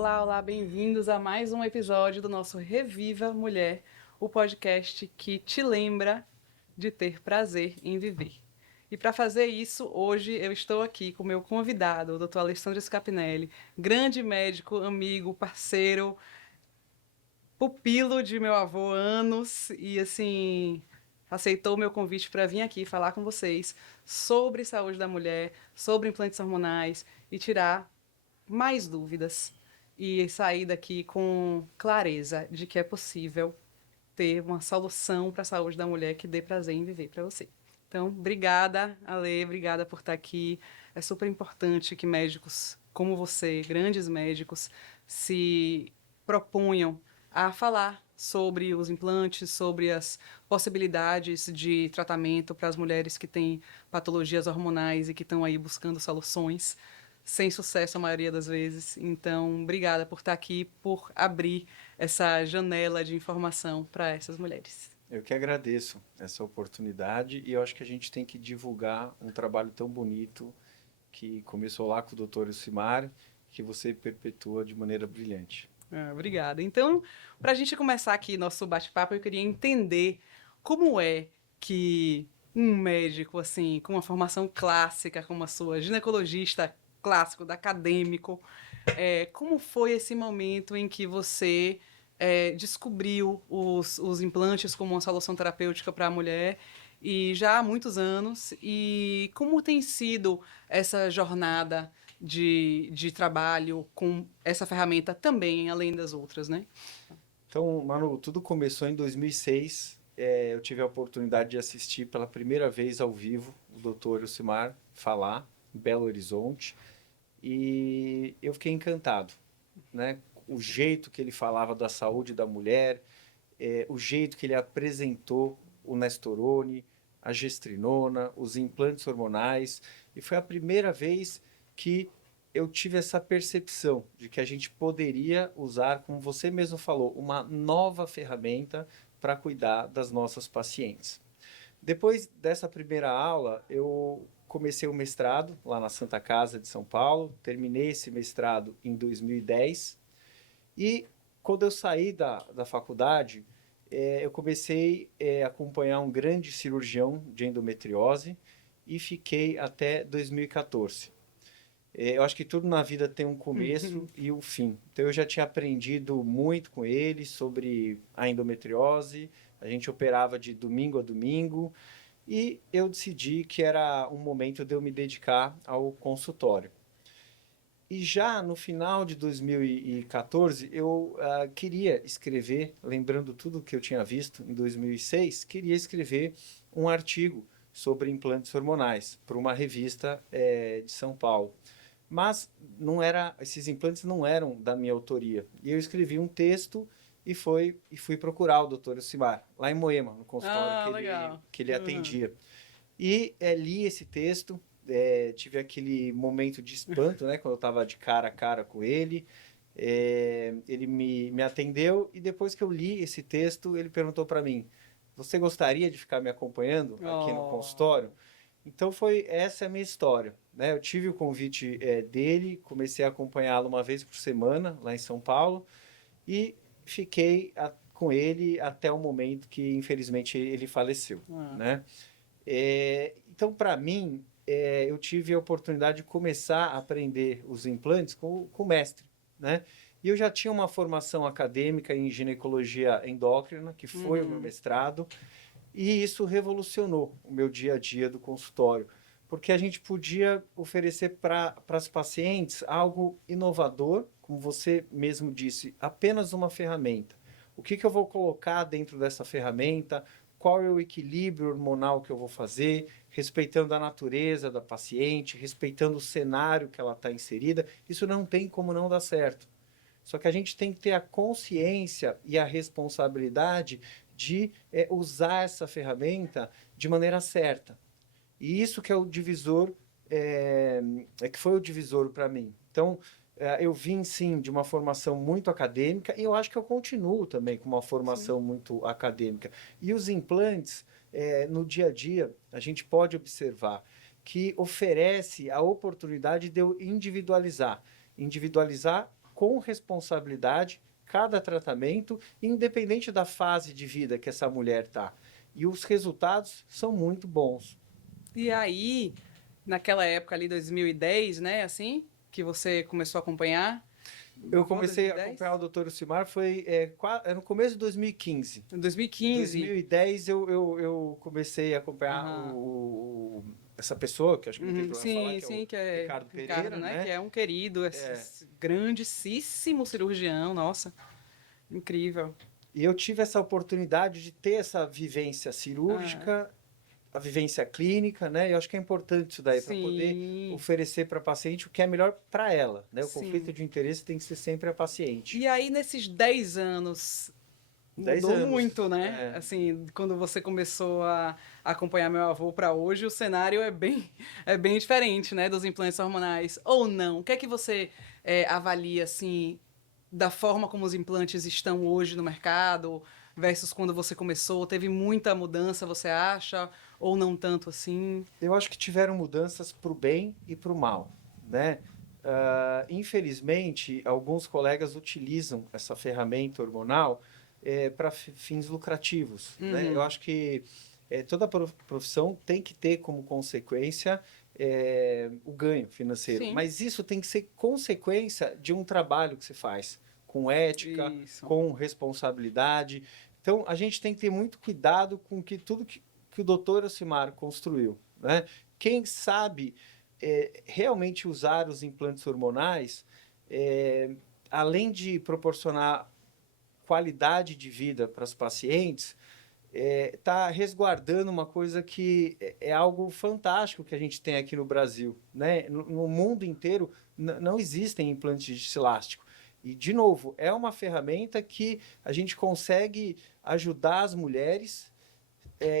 Olá, olá, bem-vindos a mais um episódio do nosso Reviva Mulher, o podcast que te lembra de ter prazer em viver. E para fazer isso, hoje eu estou aqui com o meu convidado, o Dr. Alessandro Scapinelli, grande médico, amigo, parceiro, pupilo de meu avô há anos e assim aceitou o meu convite para vir aqui falar com vocês sobre saúde da mulher, sobre implantes hormonais e tirar mais dúvidas e sair daqui com clareza de que é possível ter uma solução para a saúde da mulher que dê prazer em viver para você. Então, obrigada, Ale, obrigada por estar aqui. É super importante que médicos como você, grandes médicos, se proponham a falar sobre os implantes, sobre as possibilidades de tratamento para as mulheres que têm patologias hormonais e que estão aí buscando soluções, sem sucesso a maioria das vezes. Então, obrigada por estar aqui, por abrir essa janela de informação para essas mulheres. Eu que agradeço essa oportunidade e eu acho que a gente tem que divulgar um trabalho tão bonito que começou lá com o Dr. Elcimar, que você perpetua de maneira brilhante. Obrigada. Então, para a gente começar aqui nosso bate-papo, eu queria entender como é que um médico, assim, com uma formação clássica como a sua, ginecologista clássico, da acadêmico, como foi esse momento em que você descobriu os implantes como uma solução terapêutica para a mulher e já há muitos anos, e como tem sido essa jornada de trabalho com essa ferramenta também, além das outras, né? Então, Manu, tudo começou em 2006. Eu tive a oportunidade de assistir pela primeira vez ao vivo o Dr. Elcimar falar em Belo Horizonte e eu fiquei encantado, né? O jeito que ele falava da saúde da mulher, o jeito que ele apresentou o Nestorone, a gestrinona, os implantes hormonais, e foi a primeira vez que eu tive essa percepção de que a gente poderia usar, como você mesmo falou, uma nova ferramenta para cuidar das nossas pacientes. Depois dessa primeira aula, eu comecei o mestrado lá na Santa Casa de São Paulo, terminei esse mestrado em 2010 e quando eu saí da faculdade, eu comecei a acompanhar um grande cirurgião de endometriose e fiquei até 2014. Eu acho que tudo na vida tem um começo e um fim. Então eu já tinha aprendido muito com ele sobre a endometriose, a gente operava de domingo a domingo e eu decidi que era um momento de eu me dedicar ao consultório. E já no final de 2014, eu queria escrever, lembrando tudo que eu tinha visto em 2006, queria escrever um artigo sobre implantes hormonais para uma revista de São Paulo. Mas esses implantes não eram da minha autoria. E eu escrevi um texto e fui procurar o Dr. Elcimar, lá em Moema, no consultório Legal. que ele atendia. E li esse texto, tive aquele momento de espanto, né, quando eu estava de cara a cara com ele. Ele me atendeu e depois que eu li esse texto, ele perguntou para mim: você gostaria de ficar me acompanhando aqui no consultório? Então essa é a minha história, né? Eu tive o convite dele, comecei a acompanhá-lo uma vez por semana lá em São Paulo e fiquei com ele até o momento que infelizmente ele faleceu, né? Então, para mim, eu tive a oportunidade de começar a aprender os implantes com o mestre, né? E eu já tinha uma formação acadêmica em ginecologia endócrina, que foi o meu mestrado, e isso revolucionou o meu dia a dia do consultório, porque a gente podia oferecer para as pacientes algo inovador, como você mesmo disse, apenas uma ferramenta. O que eu vou colocar dentro dessa ferramenta? Qual é o equilíbrio hormonal que eu vou fazer, respeitando a natureza da paciente, respeitando o cenário que ela está inserida. Isso não tem como não dar certo. Só que a gente tem que ter a consciência e a responsabilidade de usar essa ferramenta de maneira certa. E isso que é o divisor, que foi o divisor para mim. Então, eu vim, sim, de uma formação muito acadêmica e eu acho que eu continuo também com uma formação muito acadêmica. E os implantes, no dia a dia, a gente pode observar que oferece a oportunidade de eu individualizar com responsabilidade cada tratamento, independente da fase de vida que essa mulher está. E os resultados são muito bons. E aí, naquela época ali, 2010, né, assim, que você começou a acompanhar? Eu comecei a acompanhar o Dr. Ucimar foi no começo de 2015. Em 2015. 2010 eu comecei a acompanhar essa pessoa, que acho que não tem problema falar, que sim, é que o é Ricardo Pereira, né? Que é um querido, grandíssimo cirurgião, nossa, incrível. E eu tive essa oportunidade de ter essa vivência cirúrgica, a vivência clínica, né? Eu acho que é importante isso daí para poder oferecer para a paciente o que é melhor para ela, né? O conflito de interesse tem que ser sempre a paciente. E aí, nesses 10 anos, 10 mudou anos, muito, né? Assim, quando você começou a acompanhar meu avô para hoje, o cenário é bem diferente, né? Dos implantes hormonais. Ou não? O que é que você avalia, assim, da forma como os implantes estão hoje no mercado versus quando você começou? Teve muita mudança, você acha? Ou não tanto assim? Eu acho que tiveram mudanças para o bem e para o mal, né? Infelizmente, alguns colegas utilizam essa ferramenta hormonal para fins lucrativos, né? Eu acho que toda profissão tem que ter como consequência o ganho financeiro, Sim. mas isso tem que ser consequência de um trabalho que você faz, com ética, com responsabilidade. Então, a gente tem que ter muito cuidado com tudo que o Dr. Ucimar construiu, né? Quem sabe realmente usar os implantes hormonais, além de proporcionar qualidade de vida para os pacientes, está resguardando uma coisa que é algo fantástico que a gente tem aqui no Brasil, né? No mundo inteiro não existem implantes de elástico. E, de novo, é uma ferramenta que a gente consegue ajudar as mulheres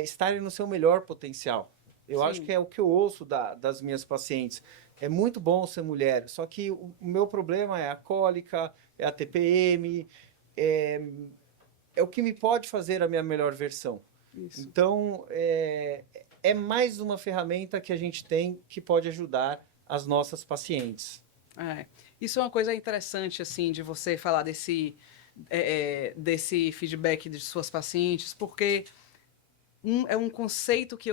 estarem no seu melhor potencial. Eu acho que é o que eu ouço das minhas pacientes. É muito bom ser mulher, só que o meu problema é a cólica, é a TPM, é o que me pode fazer a minha melhor versão. Isso. Então, é mais uma ferramenta que a gente tem que pode ajudar as nossas pacientes. Isso é uma coisa interessante, assim, de você falar desse feedback de suas pacientes, porque é um conceito que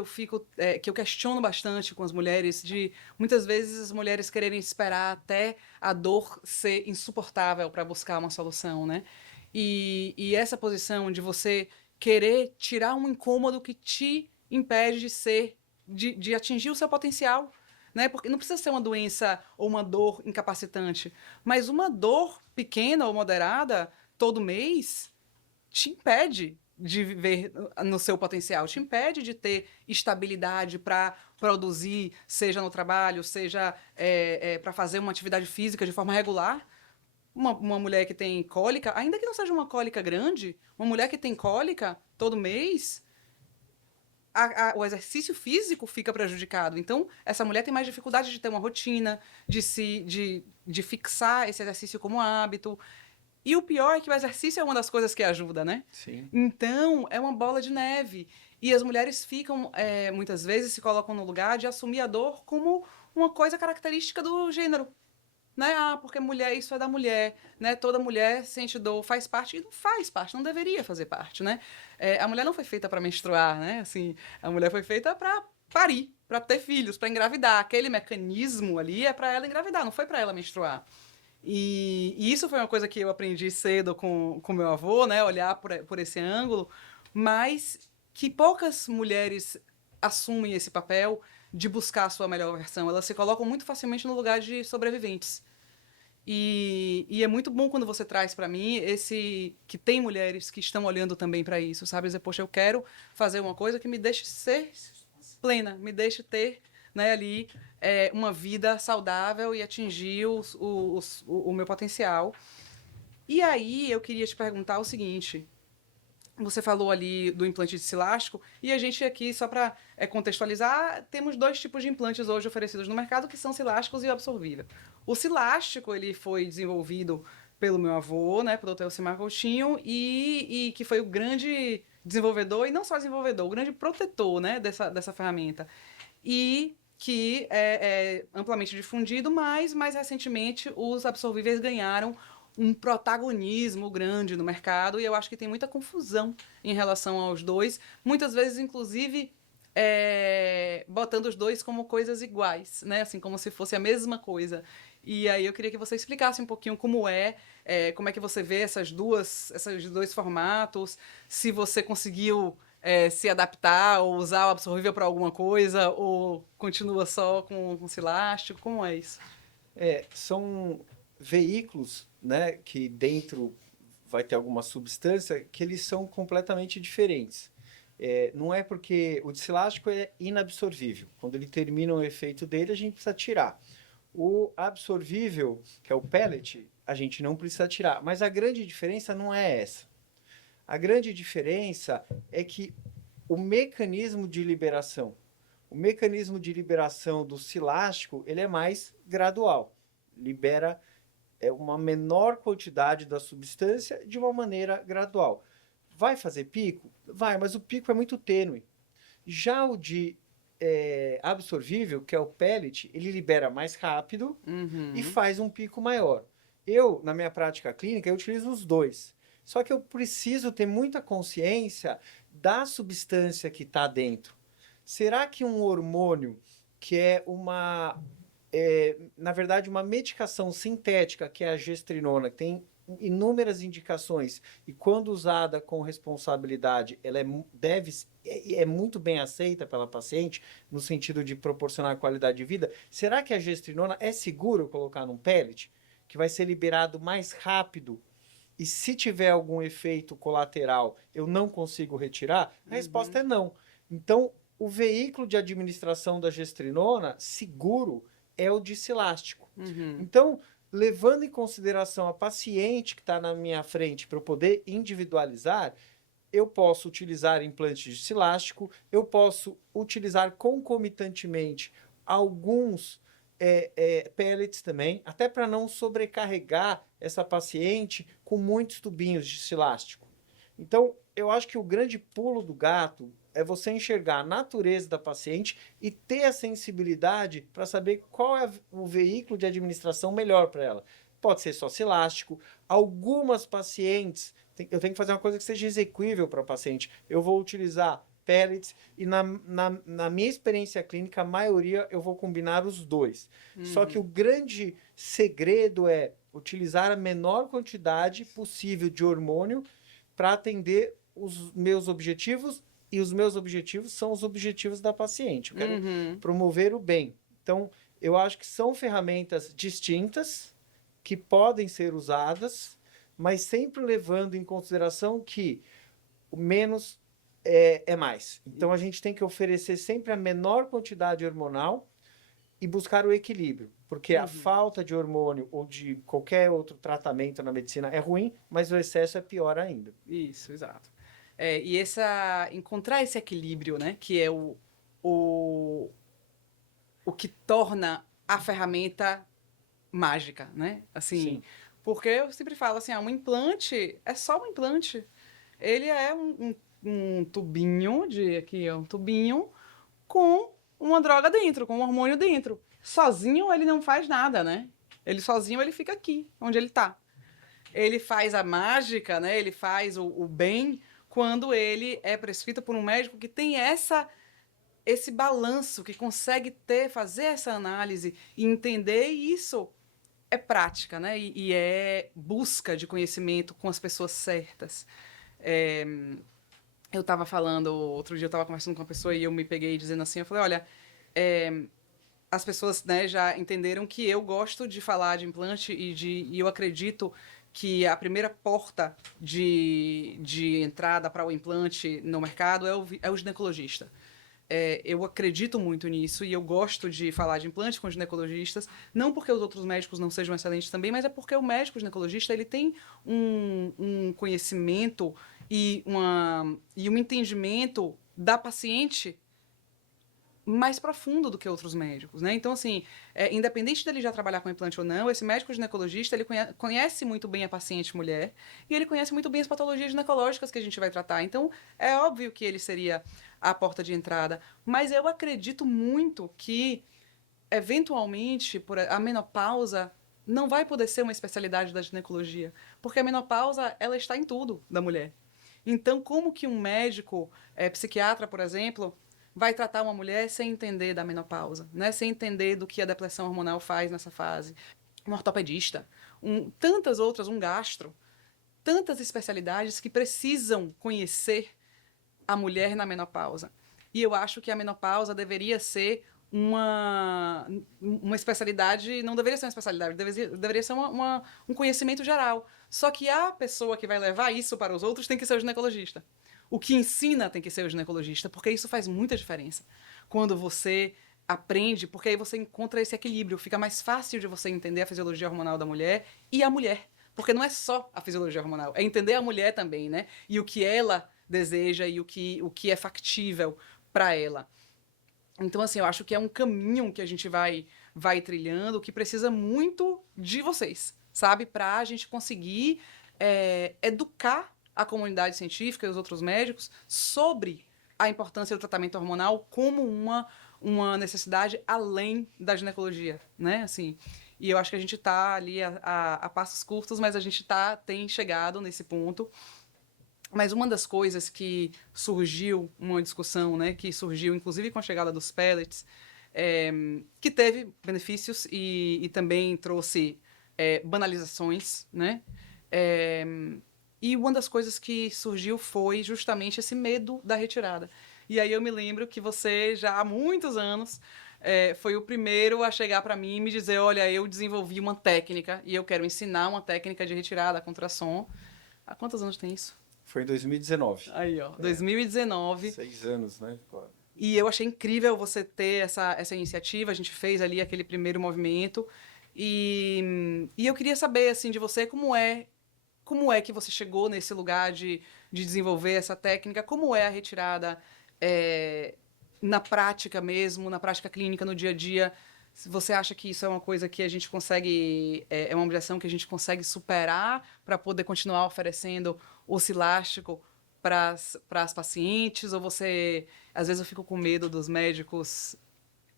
que eu questiono bastante com as mulheres, de muitas vezes as mulheres quererem esperar até a dor ser insuportável para buscar uma solução, né? E essa posição de você querer tirar um incômodo que te impede de atingir o seu potencial, né? Porque não precisa ser uma doença ou uma dor incapacitante, mas uma dor pequena ou moderada todo mês te impede de viver no seu potencial, te impede de ter estabilidade para produzir, seja no trabalho, seja para fazer uma atividade física de forma regular. Uma mulher que tem cólica, ainda que não seja uma cólica grande, uma mulher que tem cólica todo mês, o exercício físico fica prejudicado. Então, essa mulher tem mais dificuldade de ter uma rotina, de fixar esse exercício como hábito. E o pior é que o exercício é uma das coisas que ajuda, né? Sim. Então, é uma bola de neve. E as mulheres ficam, muitas vezes, se colocam no lugar de assumir a dor como uma coisa característica do gênero. Né? Porque mulher, isso é da mulher, né? Toda mulher sente dor, faz parte, e não faz parte, não deveria fazer parte, né? A mulher não foi feita para menstruar, né? Assim, a mulher foi feita para parir, para ter filhos, para engravidar. Aquele mecanismo ali é para ela engravidar, não foi para ela menstruar. E isso foi uma coisa que eu aprendi cedo com meu avô, né? Olhar por esse ângulo, mas que poucas mulheres assumem esse papel de buscar a sua melhor versão. Elas se colocam muito facilmente no lugar de sobreviventes. E é muito bom quando você traz para mim que tem mulheres que estão olhando também para isso, sabe? Dizer, poxa, eu quero fazer uma coisa que me deixe ser plena, me deixe ter, né, ali uma vida saudável e atingir o meu potencial. E aí eu queria te perguntar o seguinte: você falou ali do implante de silástico, e a gente aqui, só para contextualizar, temos dois tipos de implantes hoje oferecidos no mercado, que são silásticos e absorvível. O silástico, ele foi desenvolvido pelo meu avô, né, pelo Dr. Ucimar Coutinho, e que foi o grande desenvolvedor, e não só desenvolvedor, o grande protetor, né, dessa ferramenta. E que é amplamente difundido, mas mais recentemente os absorvíveis ganharam um protagonismo grande no mercado, e eu acho que tem muita confusão em relação aos dois, muitas vezes, inclusive, botando os dois como coisas iguais, né? Assim, como se fosse a mesma coisa. E aí eu queria que você explicasse um pouquinho como é que você vê esses dois formatos, se você conseguiu se adaptar ou usar o absorvível para alguma coisa, ou continua só com silástico, como é isso? São veículos, né, que dentro vai ter alguma substância que eles são completamente diferentes. Não é porque o dissilástico é inabsorvível. Quando ele termina o efeito dele, a gente precisa tirar. O absorvível, que é o pellet, a gente não precisa tirar. Mas a grande diferença não é essa. A grande diferença é que o mecanismo de liberação do silástico, ele é mais gradual. Libera uma menor quantidade da substância de uma maneira gradual. Vai fazer pico? Vai, mas o pico é muito tênue. Já o de absorvível, que é o pellet, ele libera mais rápido e Uhum. faz um pico maior. Eu, na minha prática clínica, eu utilizo os dois. Só que eu preciso ter muita consciência da substância que está dentro. Será que um hormônio, que na verdade, uma medicação sintética, que é a gestrinona, que tem inúmeras indicações, e quando usada com responsabilidade, ela é muito bem aceita pela paciente, no sentido de proporcionar qualidade de vida, será que a gestrinona é seguro colocar num pellet, que vai ser liberado mais rápido, e se tiver algum efeito colateral, eu não consigo retirar? A resposta Uhum. é não. Então, o veículo de administração da gestrinona seguro é o discilástico. Uhum. Então, levando em consideração a paciente que está na minha frente para eu poder individualizar, eu posso utilizar implante discilástico, eu posso utilizar concomitantemente alguns pellets também, até para não sobrecarregar essa paciente com muitos tubinhos de cilástico. Então, eu acho que o grande pulo do gato é você enxergar a natureza da paciente e ter a sensibilidade para saber qual é o veículo de administração melhor para ela. Pode ser só cilástico. Algumas pacientes, eu tenho que fazer uma coisa que seja execuível para a paciente. Eu vou utilizar pellets e na minha experiência clínica, a maioria eu vou combinar os dois. Só que o Uhum. grande segredo é utilizar a menor quantidade possível de hormônio para atender os meus objetivos, e os meus objetivos são os objetivos da paciente. Eu quero Uhum. promover o bem. Então, eu acho que são ferramentas distintas que podem ser usadas, mas sempre levando em consideração que o menos é mais. Então, a gente tem que oferecer sempre a menor quantidade hormonal e buscar o equilíbrio, porque a Uhum. falta de hormônio ou de qualquer outro tratamento na medicina é ruim, mas o excesso é pior ainda. Isso, exato. E encontrar esse equilíbrio, né, que é o, o que torna a ferramenta mágica, né? Assim, Sim, porque eu sempre falo assim, um implante é só um implante. Ele é um tubinho aqui é um tubinho com uma droga dentro, com um hormônio dentro. Sozinho ele não faz nada, né? Ele sozinho ele fica aqui, onde ele tá. Ele faz a mágica, né? Ele faz o bem quando ele é prescrito por um médico que tem esse balanço, que consegue fazer essa análise e entender isso é prática, né? E é busca de conhecimento com as pessoas certas. É, eu estava falando, outro dia eu estava conversando com uma pessoa e eu me peguei dizendo assim, eu falei, olha, as pessoas, né, já entenderam que eu gosto de falar de implante e eu acredito que a primeira porta de entrada para o implante no mercado é o ginecologista. Eu acredito muito nisso e eu gosto de falar de implante com ginecologistas, não porque os outros médicos não sejam excelentes também, mas é porque o médico ginecologista ele tem um conhecimento e um entendimento da paciente mais profundo do que outros médicos, né? Então, assim, independente dele já trabalhar com implante ou não, esse médico ginecologista, ele conhece muito bem a paciente mulher e ele conhece muito bem as patologias ginecológicas que a gente vai tratar. Então, é óbvio que ele seria a porta de entrada, mas eu acredito muito que, eventualmente, por a menopausa não vai poder ser uma especialidade da ginecologia, porque a menopausa, ela está em tudo da mulher. Então, como que um médico, psiquiatra, por exemplo, vai tratar uma mulher sem entender da menopausa, né? Sem entender do que a depressão hormonal faz nessa fase? Um ortopedista, tantas outras, um gastro, tantas especialidades que precisam conhecer a mulher na menopausa. E eu acho que a menopausa deveria ser uma especialidade, não deveria ser uma especialidade, deveria ser um conhecimento geral. Só que a pessoa que vai levar isso para os outros tem que ser o ginecologista. O que ensina tem que ser o ginecologista, porque isso faz muita diferença. Quando você aprende, porque aí você encontra esse equilíbrio, fica mais fácil de você entender a fisiologia hormonal da mulher e a mulher. Porque não é só a fisiologia hormonal, é entender a mulher também, né? E o que ela deseja e o que é factível para ela. Então, assim, eu acho que é um caminho que a gente vai trilhando que precisa muito de vocês, sabe? Para a gente conseguir educar a comunidade científica e os outros médicos sobre a importância do tratamento hormonal como uma necessidade além da ginecologia, né? Assim, e eu acho que a gente está ali a passos curtos, mas a gente tem chegado nesse ponto. Mas uma das coisas que surgiu, uma discussão, né, que surgiu inclusive com a chegada dos pellets, que teve benefícios e também trouxe banalizações, né? É, e uma das coisas que surgiu foi justamente esse medo da retirada. E aí eu me lembro que você, já há muitos anos, foi o primeiro a chegar para mim e me dizer, olha, eu desenvolvi uma técnica e eu quero ensinar uma técnica de retirada com ultrassom. Há quantos anos tem isso? Foi em 2019. Aí, ó, 2019. 6 anos, né? E eu achei incrível você ter essa iniciativa. A gente fez ali aquele primeiro movimento. E eu queria saber, assim, de você, como é que você chegou nesse lugar de desenvolver essa técnica? Como é a retirada na prática mesmo, na prática clínica, no dia a dia? Se você acha que isso é uma coisa que a gente consegue, é uma objeção que a gente consegue superar para poder continuar oferecendo o cilástico para as pacientes? Ou você, às vezes eu fico com medo dos médicos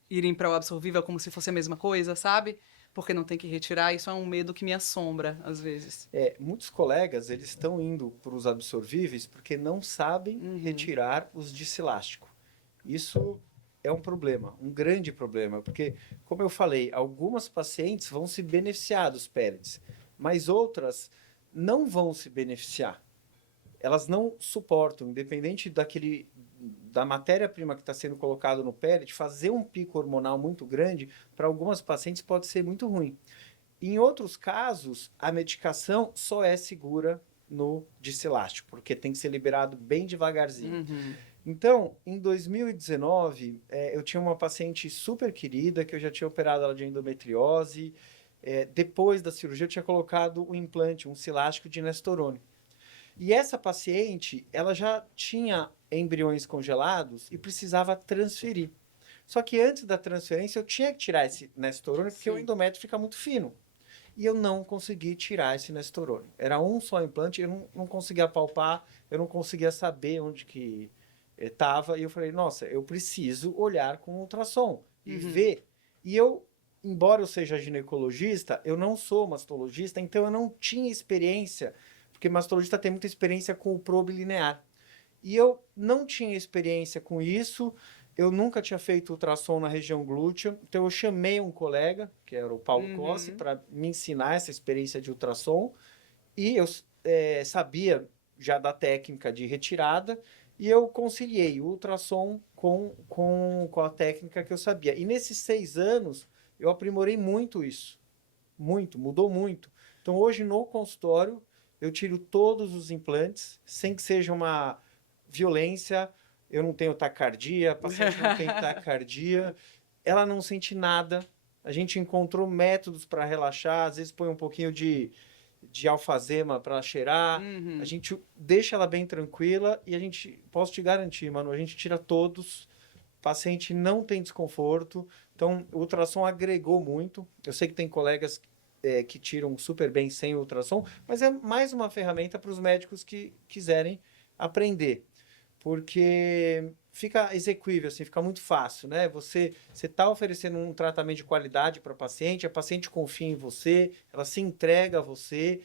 irem para o absorvível como se fosse a mesma coisa, sabe? Porque não tem que retirar, isso é um medo que me assombra, às vezes. Muitos colegas, eles estão indo para os absorvíveis porque não sabem retirar os discilástico. Isso é um problema, um grande problema, porque, como eu falei, algumas pacientes vão se beneficiar dos pellets, mas outras não vão se beneficiar. Elas não suportam, independente da matéria-prima que está sendo colocada no pellet, fazer um pico hormonal muito grande, para algumas pacientes pode ser muito ruim. Em outros casos, a medicação só é segura no discilástico, porque tem que ser liberado bem devagarzinho. Então, em 2019, eu tinha uma paciente super querida, que eu já tinha operado ela de endometriose. Depois da cirurgia, eu tinha colocado um implante, um cilástico de nestorone. E essa paciente, ela já tinha embriões congelados e precisava transferir. Só que antes da transferência, eu tinha que tirar esse nestorone, porque o endométrio fica muito fino. E eu não consegui tirar esse nestorone. Era um só implante, eu não conseguia palpar, eu não conseguia saber onde que estava. E eu falei, nossa, eu preciso olhar com ultrassom e ver. E eu, embora eu seja ginecologista, eu não sou mastologista, então eu não tinha experiência, porque mastologista tem muita experiência com o probe linear. E eu não tinha experiência com isso, eu nunca tinha feito ultrassom na região glútea, então eu chamei um colega, que era o Paulo Cossi, para me ensinar essa experiência de ultrassom, e eu sabia já da técnica de retirada, e eu conciliei o ultrassom com a técnica que eu sabia. E nesses 6 anos, eu aprimorei muito isso. Muito, mudou muito. Então hoje no consultório, eu tiro todos os implantes, sem que seja uma violência. Eu não tenho taquicardia, a paciente não tem taquicardia, ela não sente nada. A gente encontrou métodos para relaxar, às vezes põe um pouquinho de alfazema para cheirar. A gente deixa ela bem tranquila e posso te garantir, mano, a gente tira todos, o paciente não tem desconforto. Então, o ultrassom agregou muito. Eu sei que tem colegas que tiram super bem sem ultrassom, mas é mais uma ferramenta para os médicos que quiserem aprender. Porque fica execuível, assim, fica muito fácil, né? Você está oferecendo um tratamento de qualidade para a paciente confia em você, ela se entrega a você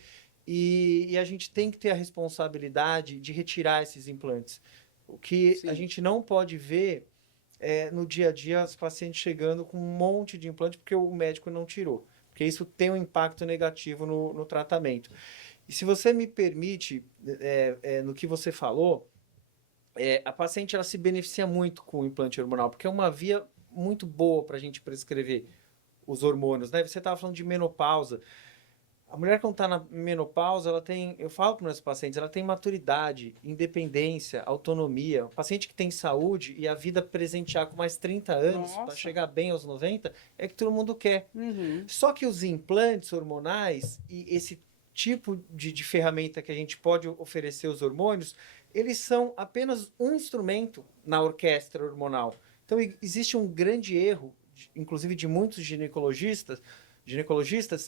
e a gente tem que ter a responsabilidade de retirar esses implantes. O que a Sim. gente não pode ver é no dia a dia as pacientes chegando com um monte de implante porque o médico não tirou, porque isso tem um impacto negativo no tratamento. E se você me permite, no que você falou, a paciente ela se beneficia muito com o implante hormonal, porque é uma via muito boa para a gente prescrever os hormônios, né? Você estava falando de menopausa. A mulher, quando está na menopausa, ela tem, eu falo para meus pacientes, ela tem maturidade, independência, autonomia. O paciente que tem saúde e a vida presentear com mais 30 anos para Nossa. chegar bem aos 90, é que todo mundo quer. Uhum. Só que os implantes hormonais e esse tipo de ferramenta que a gente pode oferecer aos hormônios, eles são apenas um instrumento na orquestra hormonal. Então, existe um grande erro, inclusive de muitos ginecologistas,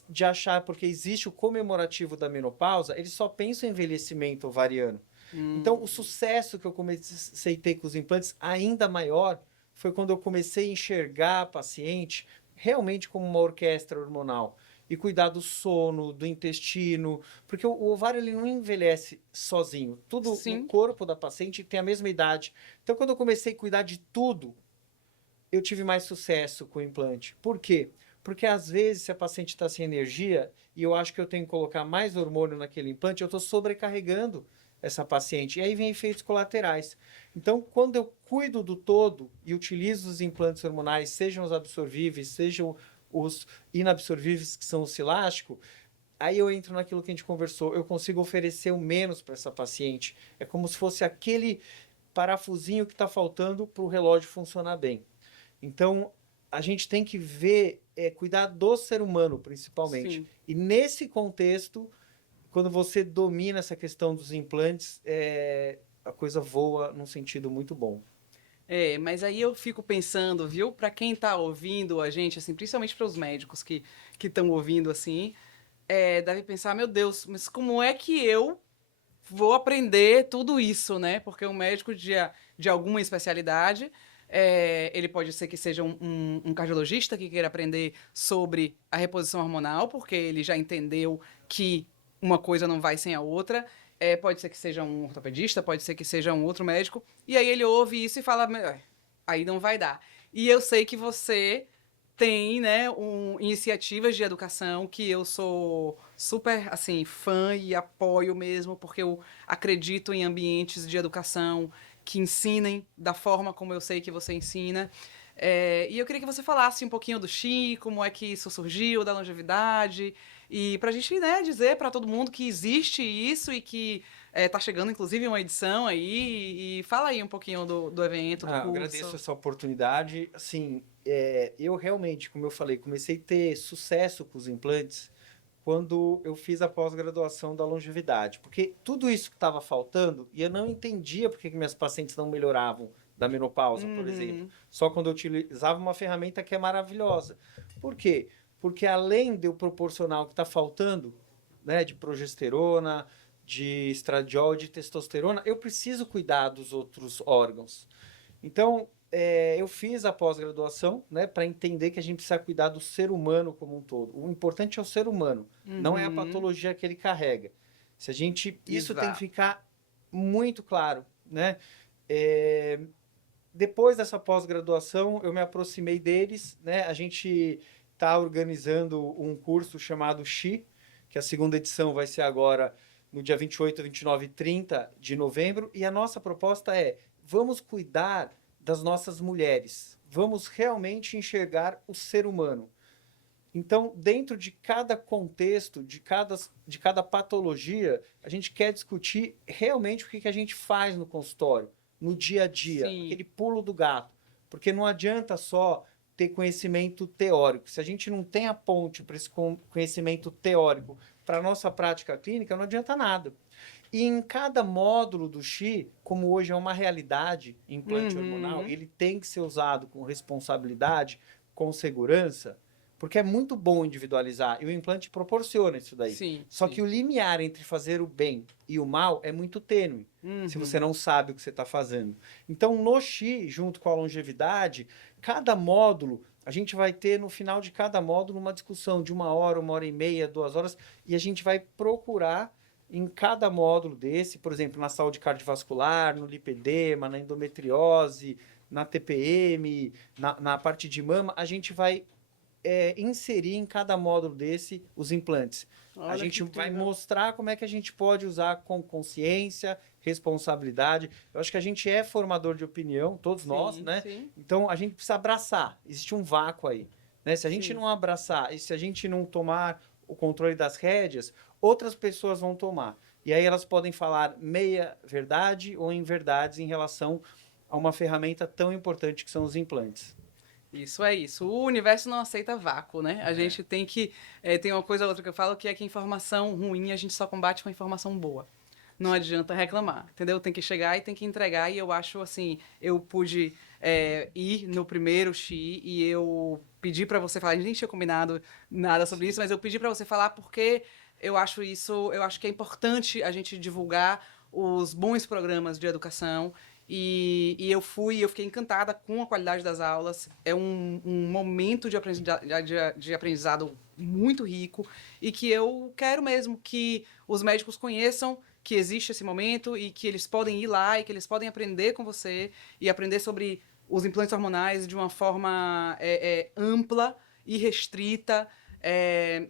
de achar, porque existe o comemorativo da menopausa, eles só pensam em envelhecimento ovariano. Então, o sucesso que eu comecei a ter com os implantes, ainda maior, foi quando eu comecei a enxergar a paciente realmente como uma orquestra hormonal e cuidar do sono, do intestino, porque o ovário ele não envelhece sozinho. Tudo no Sim. corpo da paciente tem a mesma idade. Então, quando eu comecei a cuidar de tudo, eu tive mais sucesso com o implante. Por quê? Porque às vezes, se a paciente está sem energia e eu acho que eu tenho que colocar mais hormônio naquele implante, eu estou sobrecarregando essa paciente. E aí vem efeitos colaterais. Então, quando eu cuido do todo e utilizo os implantes hormonais, sejam os absorvíveis, sejam os inabsorvíveis, que são o cilástico, aí eu entro naquilo que a gente conversou. Eu consigo oferecer o menos para essa paciente. É como se fosse aquele parafusinho que está faltando para o relógio funcionar bem. Então, a gente tem que ver, cuidar do ser humano, principalmente. Sim. E nesse contexto, quando você domina essa questão dos implantes, a coisa voa num sentido muito bom. Mas aí eu fico pensando, viu, para quem tá ouvindo a gente, assim, principalmente para os médicos que estão ouvindo, assim, deve pensar, meu Deus, mas como é que eu vou aprender tudo isso, né? Porque um médico de alguma especialidade, ele pode ser que seja um cardiologista que queira aprender sobre a reposição hormonal, porque ele já entendeu que uma coisa não vai sem a outra. Pode ser que seja um ortopedista, pode ser que seja um outro médico, e aí ele ouve isso e fala, aí não vai dar. E eu sei que você tem, né, iniciativas de educação que eu sou super, assim, fã e apoio mesmo, porque eu acredito em ambientes de educação que ensinem da forma como eu sei que você ensina. E eu queria que você falasse um pouquinho do Xi, como é que isso surgiu, da longevidade, e pra gente, né, dizer para todo mundo que existe isso e que tá chegando, inclusive, uma edição aí, e fala aí um pouquinho do evento, do Eu agradeço curso. essa oportunidade. Assim, eu realmente, como eu falei, comecei a ter sucesso com os implantes quando eu fiz a pós-graduação da longevidade. Porque tudo isso que estava faltando, e eu não entendia porque que minhas pacientes não melhoravam da menopausa, por exemplo. Uhum. Só quando eu utilizava uma ferramenta que é maravilhosa. Por quê? Porque além de eu proporcionar o que está faltando, né, de progesterona, de estradiol, de testosterona, eu preciso cuidar dos outros órgãos. Então, eu fiz a pós-graduação, né, para entender que a gente precisa cuidar do ser humano como um todo. O importante é o ser humano, não é a Uhum. patologia que ele carrega. Se a gente, isso tem que Exato. ficar muito claro, né? É, depois dessa pós-graduação, eu me aproximei deles, né? A gente está organizando um curso chamado Xi, que a segunda edição vai ser agora no dia 28, 29 e 30 de novembro, e a nossa proposta é: vamos cuidar das nossas mulheres, vamos realmente enxergar o ser humano. Então, dentro de cada contexto, de cada patologia, a gente quer discutir realmente o que a gente faz no consultório, no dia a dia, Sim. aquele pulo do gato. Porque não adianta só ter conhecimento teórico. Se a gente não tem a ponte para esse conhecimento teórico para a nossa prática clínica, não adianta nada. E em cada módulo do Xi, como hoje é uma realidade, implante hormonal, Uhum. ele tem que ser usado com responsabilidade, com segurança. Porque é muito bom individualizar, e o implante proporciona isso daí. Sim. Só que o limiar entre fazer o bem e o mal é muito tênue, se você não sabe o que você está fazendo. Então, no Xi, junto com a longevidade, cada módulo, a gente vai ter no final de cada módulo uma discussão de 1 hora, 1 hora e meia, 2 horas, e a gente vai procurar em cada módulo desse, por exemplo, na saúde cardiovascular, no lipedema, na endometriose, na TPM, na parte de mama, a gente vai inserir em cada módulo desse os implantes. Olha A gente que vai incrível. mostrar como é que a gente pode usar com consciência, responsabilidade. Eu acho que a gente é formador de opinião, todos nós, Sim, né? sim. Então a gente precisa abraçar. Existe um vácuo aí, né? Se a gente Sim. não abraçar e se a gente não tomar o controle das rédeas, outras pessoas vão tomar. E aí elas podem falar meia verdade ou inverdades em relação a uma ferramenta tão importante que são os implantes. Isso é isso. O universo não aceita vácuo, né? A gente tem que. Tem uma coisa ou outra que eu falo que é que informação ruim a gente só combate com informação boa. Não adianta reclamar, entendeu? Tem que chegar e tem que entregar. E eu acho assim, eu pude ir no primeiro Xi e eu pedi pra você falar. A gente nem tinha combinado nada sobre isso, mas eu pedi pra você falar porque eu acho isso, eu acho que é importante a gente divulgar os bons programas de educação. E eu fui, eu fiquei encantada com a qualidade das aulas. É um momento de aprendizado muito rico e que eu quero mesmo que os médicos conheçam que existe esse momento e que eles podem ir lá e que eles podem aprender com você e aprender sobre os implantes hormonais de uma forma ampla e restrita,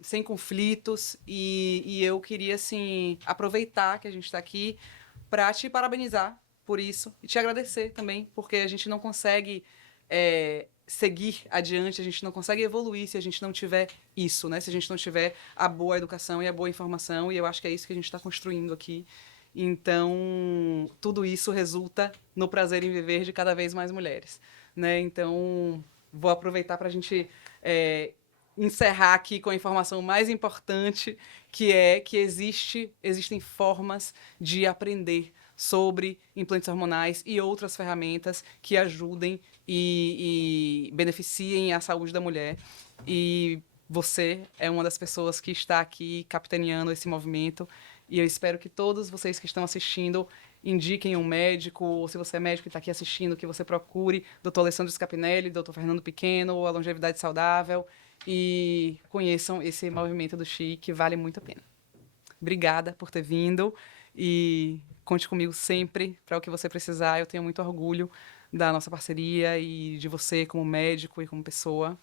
sem conflitos. E eu queria, assim, aproveitar que a gente está aqui para te parabenizar por isso e te agradecer também, porque a gente não consegue seguir adiante, a gente não consegue evoluir se a gente não tiver isso, né? Se a gente não tiver a boa educação e a boa informação, e eu acho que é isso que a gente está construindo aqui. Então, tudo isso resulta no prazer em viver de cada vez mais mulheres, né? Então, vou aproveitar para a gente encerrar aqui com a informação mais importante, que é que existem formas de aprender sobre implantes hormonais e outras ferramentas que ajudem e beneficiem a saúde da mulher. E você é uma das pessoas que está aqui capitaneando esse movimento. E eu espero que todos vocês que estão assistindo indiquem um médico, ou se você é médico e está aqui assistindo, que você procure Dr. Alessandro Scapinelli, Dr. Fernando Pequeno, ou a Longevidade Saudável, e conheçam esse movimento do Xi, que vale muito a pena. Obrigada por ter vindo e conte comigo sempre para o que você precisar. Eu tenho muito orgulho da nossa parceria e de você como médico e como pessoa.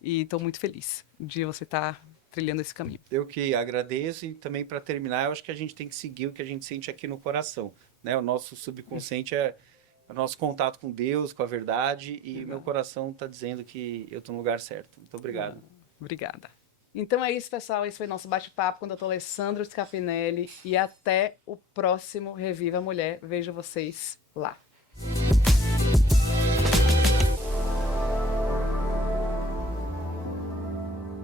E estou muito feliz de você estar trilhando esse caminho. Eu que agradeço e também para terminar, eu acho que a gente tem que seguir o que a gente sente aqui no coração, né? O nosso subconsciente é o nosso contato com Deus, com a verdade, e meu coração está dizendo que eu estou no lugar certo. Muito obrigado. Obrigada. Então é isso, pessoal. Esse foi nosso bate-papo com o Dr. Alessandro Scapinelli e até o próximo Reviva Mulher. Vejo vocês lá.